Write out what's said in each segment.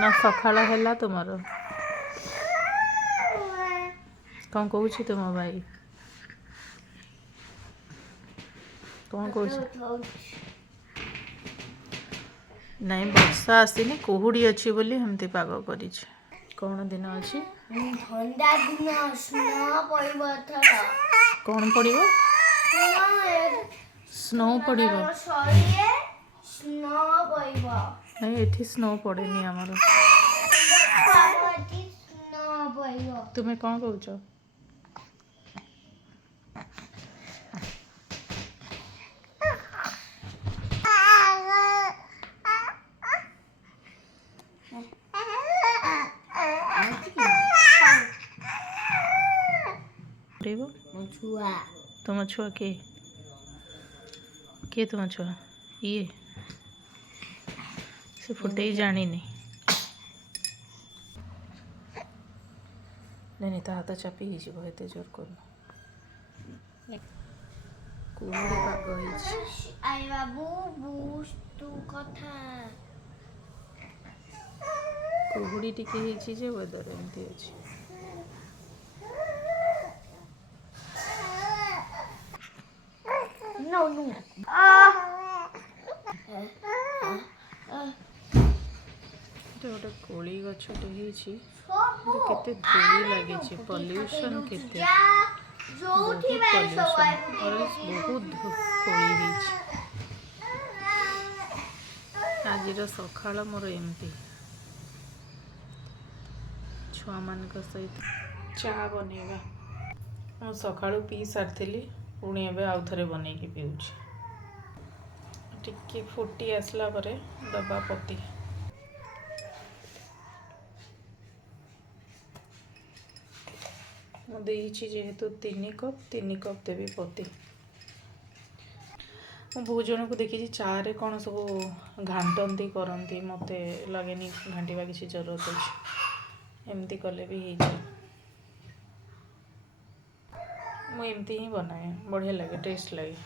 ना सकाळ है तुमर कौन कौन तुम भाई कौन कौन नहीं वर्षा आसीनी कुहुड़ी अच्छी बोली हमती पाग कर कौन दिन अच्छी ठंडा दिन कौन पड़ो स्नो पड़ो नहीं एठी स्नो पड़ेनी आमर तुम्हें कौन कौच तुम छुआ किए तुम छुआ ये से फुटे ही जानी नहीं नहीं तो हाथ चापी एत जोर कर कुहुड़ी टिके जे वेदर एमती अच्छी गोटे कोली गछटे केते धूली लगी पॉल्यूशन केते बहुत कोली आज सकाळ मोर एमती छुआ मान सहित चा बनैबा मु सकाळू पी सारी पुणी एवं आउ थे बन पीऊँ टिके फुटी आसला परे दबा पति मुझे जेहेतु 3 कप देवी पति मु बहुत जन को देखी चारे कौन सब घाटती करती मत लगे घाटा किसी जरूरत अच्छे एमती कले भी मुझे ही बनाए बढ़िया लगे टेस्ट लगे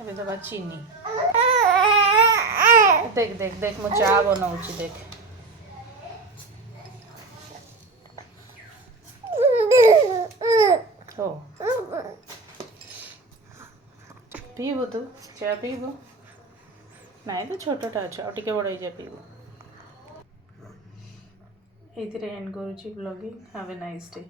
अभी दबा चीनी देख देख देख मु चा बनाऊँ देख हो पीबू तू चा पीबू नाई तो छोटा अच्छा और टे बड़ जा पीबू ये एंड करुँची blogging have a nice day.